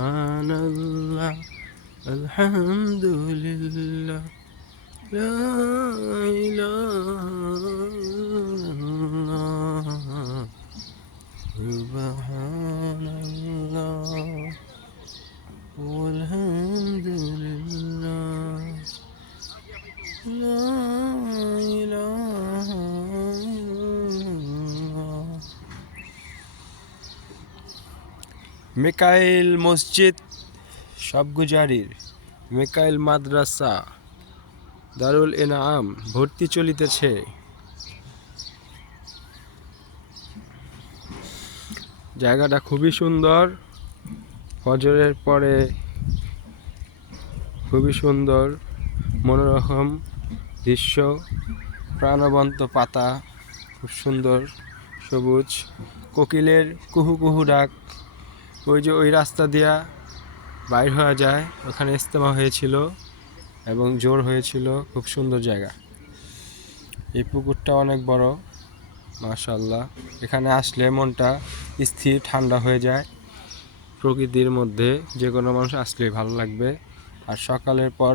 Subhanallah, Alhamdulillah, La ilaha illallah. Subhanallah, Walhamdulillah, La ilaha illallah. Mikail মসজিদ সবগুজারির মিকাইল মাদ্রাসা দারুল ইনাম ভর্তি চলিতেছে। জায়গাটা খুবই সুন্দর, ফজরের পরে খুবই সুন্দর মনোরম দৃশ্য, প্রাণবন্ত পাতা, খুব সুন্দর সবুজ, কোকিলের কুহু কুহু ডাক। ওই যে ওই রাস্তা দিয়া বাইর হওয়া যায়, ওখানে ইজতেমা হয়েছিল এবং জোর হয়েছিল। খুব সুন্দর জায়গা। এই পুকুরটা অনেক বড়, মাশাআল্লাহ। এখানে আসলে মনটা স্থির ঠান্ডা হয়ে যায়। প্রকৃতির মধ্যে যে কোনো মানুষ আসলে ভালো লাগবে। আর সকালের পর,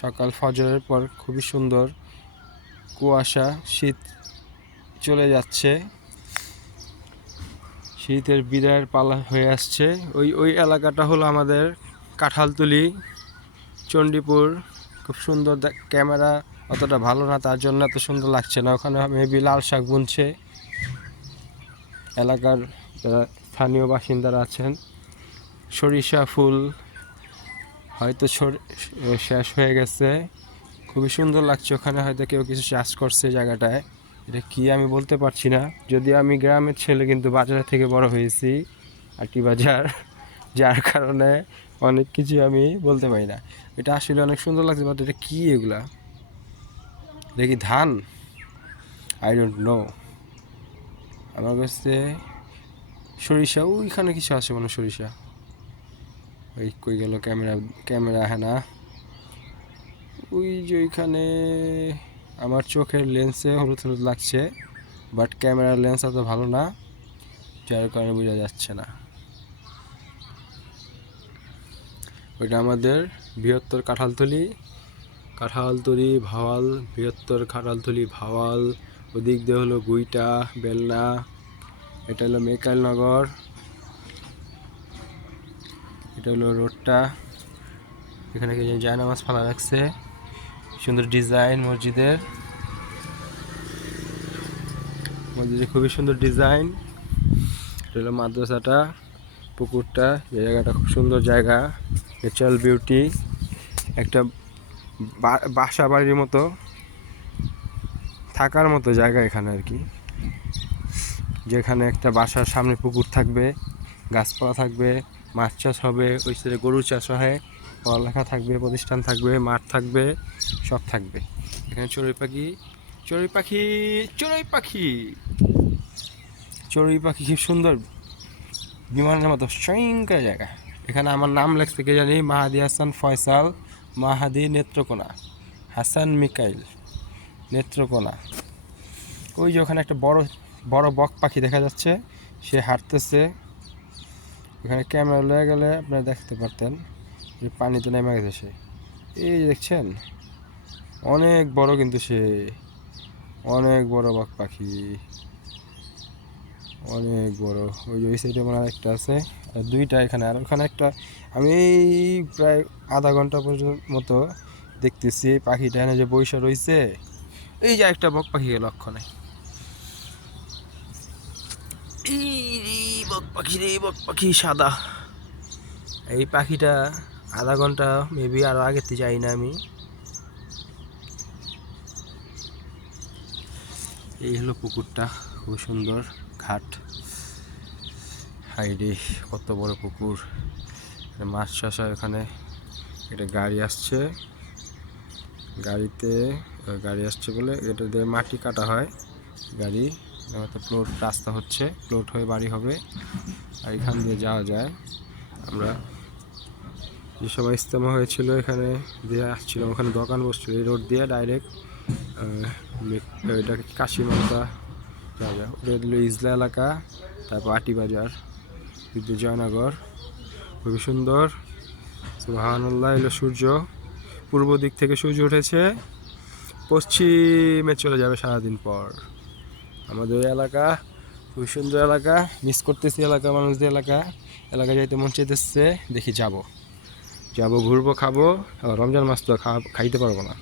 সকাল ফজরের পর খুবই সুন্দর কুয়াশা, শীত চলে যাচ্ছে, শীতের বিদায়ের পালা হয়ে আসছে। ওই এলাকাটা হলো আমাদের কাঁঠালতলি, চণ্ডীপুর। খুব সুন্দর, ক্যামেরা অতটা ভালো না, তার জন্য এত সুন্দর লাগছে না। ওখানে মেবি লাল শাক বুনছে। এলাকার যারা স্থানীয় বাসিন্দারা আছেন, সরিষা ফুল হয়তো শেষ হয়ে গেছে। খুবই সুন্দর লাগছে। ওখানে হয়তো কেউ কিছু চাষ করছে জায়গাটায়। এটা কি আমি বলতে পারছি না, যদিও আমি গ্রামের ছেলে, কিন্তু বাজার থেকে বড় হয়েছি, আটি বাজার, যার কারণে অনেক কিছু আমি বলতে পারি না। এটা আসলে অনেক সুন্দর লাগছে, বাট এটা কি এগুলা? দেখি ধান, আই ডোন্ট নো। আমার কাছে সরিষা, ওইখানে কিছু আছে মনে, সরিষা। ওই কই গেল ক্যামেরা হ্যাঁ না, ওই যে ওইখানে আমার চোখের লেন্সে হলুদ হলুদ লাগছে, বাট ক্যামেরার লেন্স অত ভালো না, যার কারণে বোঝা যাচ্ছে না। ওইটা আমাদের বৃহত্তর কাঁঠালতলি ভাওয়াল, বৃহত্তর কাঁঠালতলি ভাওয়াল। ওদিক দিয়ে হলো গুইটা, বেলনা। এটা হলো মেকাইলনগর, এটা হলো রোডটা। এখানে কি জায়নামাজ ফালা রাখছে, সুন্দর ডিজাইন মসজিদের। খুবই সুন্দর ডিজাইন। এটা হলো মাদ্রাসাটা, পুকুরটা, জায়গাটা খুব সুন্দর জায়গা, ন্যাচারাল বিউটি। একটা বাসা বাড়ির মতো, থাকার মতো জায়গা এখানে আর কি। যেখানে একটা বাসার সামনে পুকুর থাকবে, গাছপালা থাকবে, মাছ চাষ হবে, ওই সাইডে গরু চাষ হয়, পড়ালেখা থাকবে, প্রতিষ্ঠান থাকবে, মাঠ থাকবে, সব থাকবে। এখানে চড়ুই পাখি খুব সুন্দর, বিমানের মতো সয়ঙ্কার জায়গা। এখানে আমার নাম লেখছে কে জানি, মাহাদি হাসান ফয়সাল, মাহাদি নেত্রকোনা, হাসান মিকাইল নেত্রকোনা। ওই যে ওখানে একটা বড় বড় বক পাখি দেখা যাচ্ছে, সে হাঁটতেছে। এখানে ক্যামেরা লয়ে গেলে আপনারা দেখতে পারতেন, পানিতে নেমে গেছে সে। এই দেখছেন, অনেক বড়, কিন্তু সে অনেক বড় বক পাখি। অনেক বড়। ওই যে ওই সাইডে মনে হয় একটা আছে, আর দুইটা এখানে, আর ওখানে একটা। আমি এই প্রায় আধা ঘন্টা পর্যন্ত মতো দেখতেছি পাখিটা এনে যে বইসা রইছে। এই যে একটা বক পাখি লক্ষ্য নাই। এই রে বক পাখি, রে বক পাখি সাদা। এই পাখিটা আধা ঘন্টা মেবি আরো আগের থেকে যাই না আমি। এই হলো পুকুরটা, খুব সুন্দর ঘাট। হাইরে কত বড় পুকুর, মাছ চাষ হয় এখানে। এটা গাড়ি আসছে, গাড়ি আসছে বলে এটা দিয়ে মাটি কাটা হয়। গাড়ি হয়তো প্লট রাস্তা হচ্ছে, প্লট হয়ে বাড়ি হবে, আর এখান দিয়ে যাওয়া যায়। আমরা যে সবাই ইজতেমা হয়েছিল এখানে দিয়ে আসছিলাম, ওখানে দোকান বসছিল, এই রোড দিয়ে ডাইরেক্ট এটাকে কাশিমালদা যাওয়া যায়। ওটা দিল ইজলা এলাকা, তারপর আটি বাজার, জয়নগর। খুবই সুন্দর। সুবহানাল্লাহ। এলো সূর্য, পূর্ব দিক থেকে সূর্য উঠেছে, পশ্চিমে চলে যাবে সারাদিন পর। আমাদের ওই এলাকা খুবই সুন্দর এলাকা, মিস করতেছি এলাকা মানুষদের। এলাকা যাইতে মন চাইতেছে, দেখি যাব ঘুরবো, খাবো। রমজান মাস তো খাইতে পারবো না,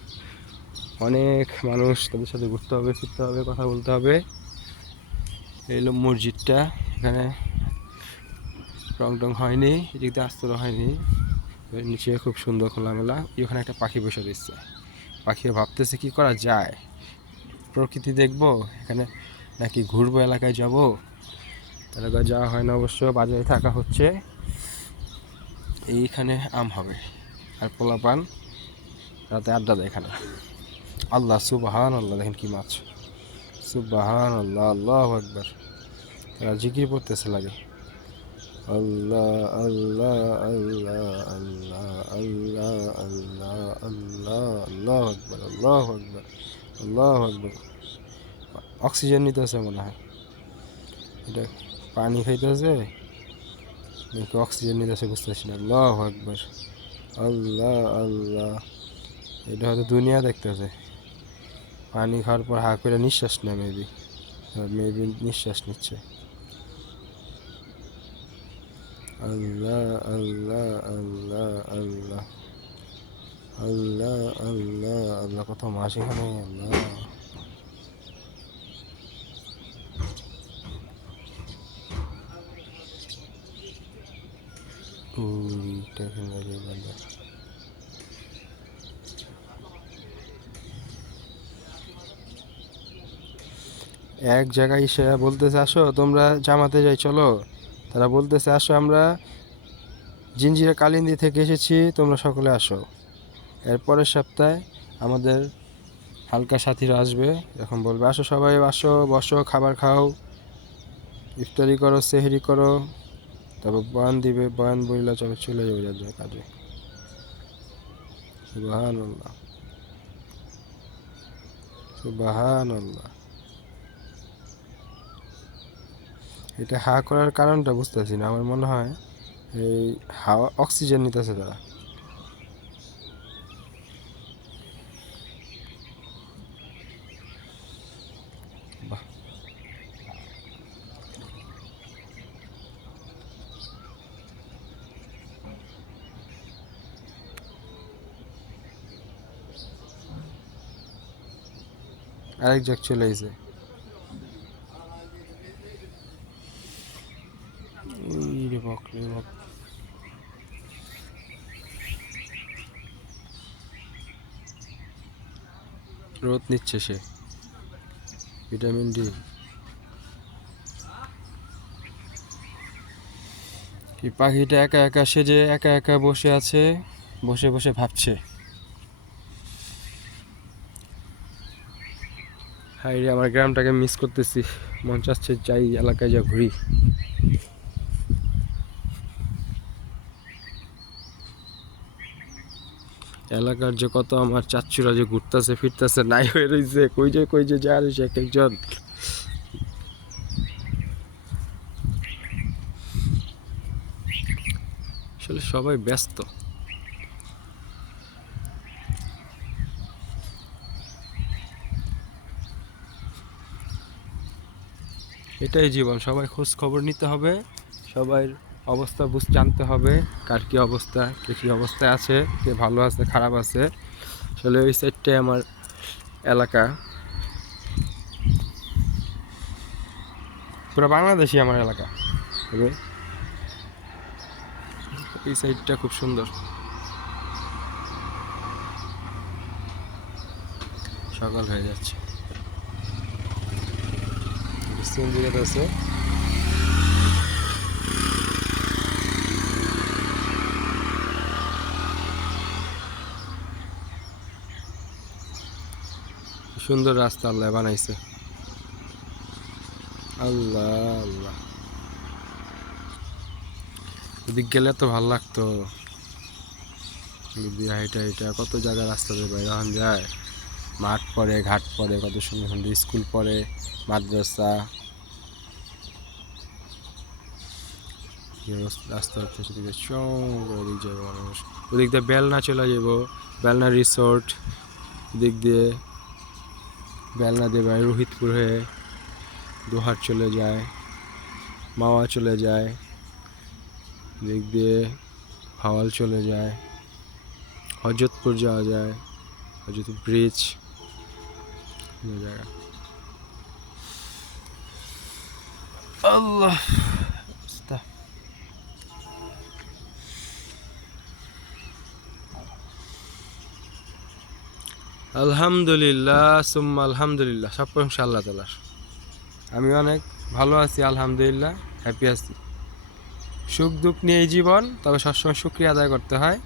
অনেক মানুষ, তাদের সাথে ঘুরতে হবে, ফিরতে হবে, কথা বলতে হবে। এই হলো মসজিদটা, এখানে রং টং হয়নি, এদিকে আস্তর হয়নি। নিচে খুব সুন্দর খোলামেলা। এখানে একটা পাখি বসে দিচ্ছে, পাখিও ভাবতেছে কি করা যায়, প্রকৃতি দেখবো এখানে নাকি ঘুরবো, এলাকায় যাব। এলাকায় যাওয়া হয় না অবশ্য, বাজারে থাকা হচ্ছে। এইখানে আম হবে আর পোলাপান রাতে আড্ডা দেয় এখানে। আল্লাহ সুবহানাল্লাহ, দেখেন কি মাছ, সুবহানাল্লাহ, আল্লাহু আকবার। তারা জিকির পড়তেছে লাগে, আল্লাহ আল্লাহ আল্লাহ আল্লাহ আল্লাহ আল্লাহ আল্লাহ, আল্লাহু আকবার, আল্লাহু আকবার, আল্লাহু আকবার। অক্সিজেন নিতেছে মনে হয়, এটা পানি খাইতেছে নাকি অক্সিজেন নিতেছে বুঝতেছি না। আল্লাহু আকবার, আল্লাহ আল্লাহ। এটা হয়তো দুনিয়া দেখতেছে, পানি খাওয়ার পর হা করে নিঃশ্বাস নেয়, মেবি নিঃশ্বাস নিচ্ছে। আল্লাহ আল্লাহ আল্লাহ আল্লাহ আল্লাহ আল্লাহ আল্লাহ। কত মাছ এখানে, আল্লাহ। এক জায়গায় এসে বলতেছে আসো তোমরা জামাতে যাই চলো, তারা বলতেছে আসো আমরা জিঞ্জিরা কালিন্দী থেকে এসেছি, তোমরা সকলে আসো। এর পরের সপ্তাহে আমাদের হালকা সাথীরা আসবে, এখন বলবে আসো সবাই আসো, বসো, খাবার খাও, ইফতারি করো, সেহরি করো, তারপর বয়ান দিবে, বয়ান বইলা চলে যাবে যার যার কাজে। সুবহানাল্লাহ, সুবহানাল্লাহ। এটা হা করার কারণটা বুঝতেছি না, আমার মনে হয় এই হাওয়া অক্সিজেন নিতেছে তারা। বাহ, আরেক জায়গায় চলে এসে রোদ নিচ্ছে সে, ভিটামিন ডি। এই পাখিটা একা একা সেজে একা একা বসে আছে, বসে বসে ভাবছে। হাই রে, আমার গ্রামটাকে মিস করতেছি, মন চাচ্ছে যাই এলাকায় যা ঘুরি। এলাকার যে কত আমার চাচ্চুরা যে ঘুরতেছে ফিরতেছে নাই হয়ে রয়েছে, কই যে যা রয়েছে এক একজন। আসলে সবাই ব্যস্ত। এটাই জীবন, সবাই খোঁজ খবর নিতে হবে, সবাই অবস্থা জানতে হবে, কার কী অবস্থা, কে কী অবস্থায় আছে, কে ভালো আছে খারাপ আছে। আসলে ওই সাইডটাই আমার এলাকা, পুরো বাংলাদেশই আমার এলাকা। তবে এই সাইডটা খুব সুন্দর, সকাল হয়ে যাচ্ছে, সিএনজি আছে। সুন্দর রাস্তা আল্লাহ বানাইছে, আল্লাহ আল্লাহ। এদিক গেলে তো ভালো লাগতো, হাইটা হাইটা কত জায়গায় রাস্তা দিয়ে বাইরে যায়, মাঠ পড়ে, ঘাট পড়ে, কত সুন্দর সুন্দর স্কুল পড়ে, মাদ্রাসা, রাস্তা হচ্ছে সেদিকে ওদিক যাবে মানুষ, ওদিক দিয়ে বেলনা চলে যাব, বেলনা রিসোর্ট, দিক দিয়ে বেলনা দিয়ে বাইরে রোহিতপুর হয়ে দোহার চলে যায়, মাওয়া চলে যায়, দিক দিয়ে হাওয়াল চলে যায়, হজরতপুর যাওয়া যায়, হজরতপুর ব্রিজ জায়গা। আল্লাহ, আলহামদুলিল্লাহ সুম্মা আলহামদুলিল্লাহ, সব প্রশংসা আল্লাহ তাআলার। আমি অনেক ভালো আছি আলহামদুলিল্লাহ, হ্যাপি আছি। সুখ দুঃখ নিয়ে জীবন, তবে সবসময় শুকরিয়া আদায় করতে হয়,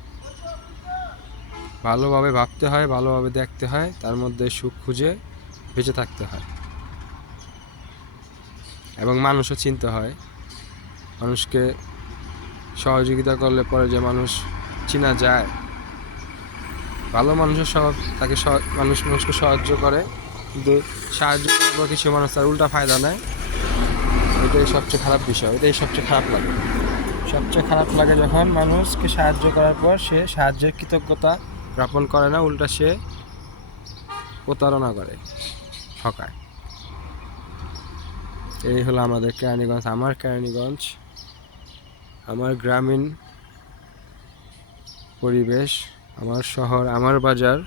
ভালোভাবে ভাবতে হয়, ভালোভাবে দেখতে হয়, তার মধ্যে সুখ খুঁজে বেঁচে থাকতে হয়, এবং মানুষও চিনতে হয়। মানুষকে সহযোগিতা করলে পরে যে মানুষ চিনা যায়, ভালো মানুষের স্বভাব, তাকে মানুষকে সাহায্য করে, কিন্তু সাহায্য করার পর কিছু মানুষ তার উল্টা ফায়দা নেয়, এটাই সবচেয়ে খারাপ বিষয়, এটাই সবচেয়ে খারাপ লাগে। সবচেয়ে খারাপ লাগে যখন মানুষকে সাহায্য করার পর সে সাহায্যের কৃতজ্ঞতা জ্ঞাপন করে না, উল্টা সে প্রতারণা করে, ঠকায়। এই হলো আমাদের কেরানীগঞ্জ, আমার কেরানীগঞ্জ, আমার গ্রামীণ পরিবেশ, আমার শহর, আমার বাজার,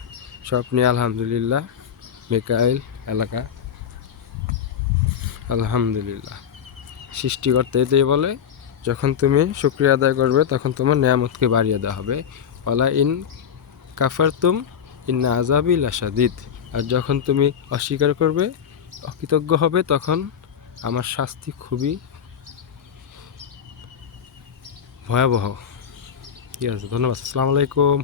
সব নিয়ে আলহামদুলিল্লাহ। মেকাইল এলাকা, আলহামদুলিল্লাহ। সৃষ্টিকর্তা এটাই বলে, যখন তুমি শুকরিয়া আদায় করবে তখন তোমার নেয়ামতকে বাড়িয়ে দেওয়া হবে। ওয়ালা ইন কাফারতুম ইন্না আযাবি লাশাদীদ। আর যখন তুমি অস্বীকার করবে, অকৃতজ্ঞ হবে, তখন আমার শাস্তি খুবই ভয়াবহ। ঠিক আছে, ধন্যবাদ, আসসালামু আলাইকুম।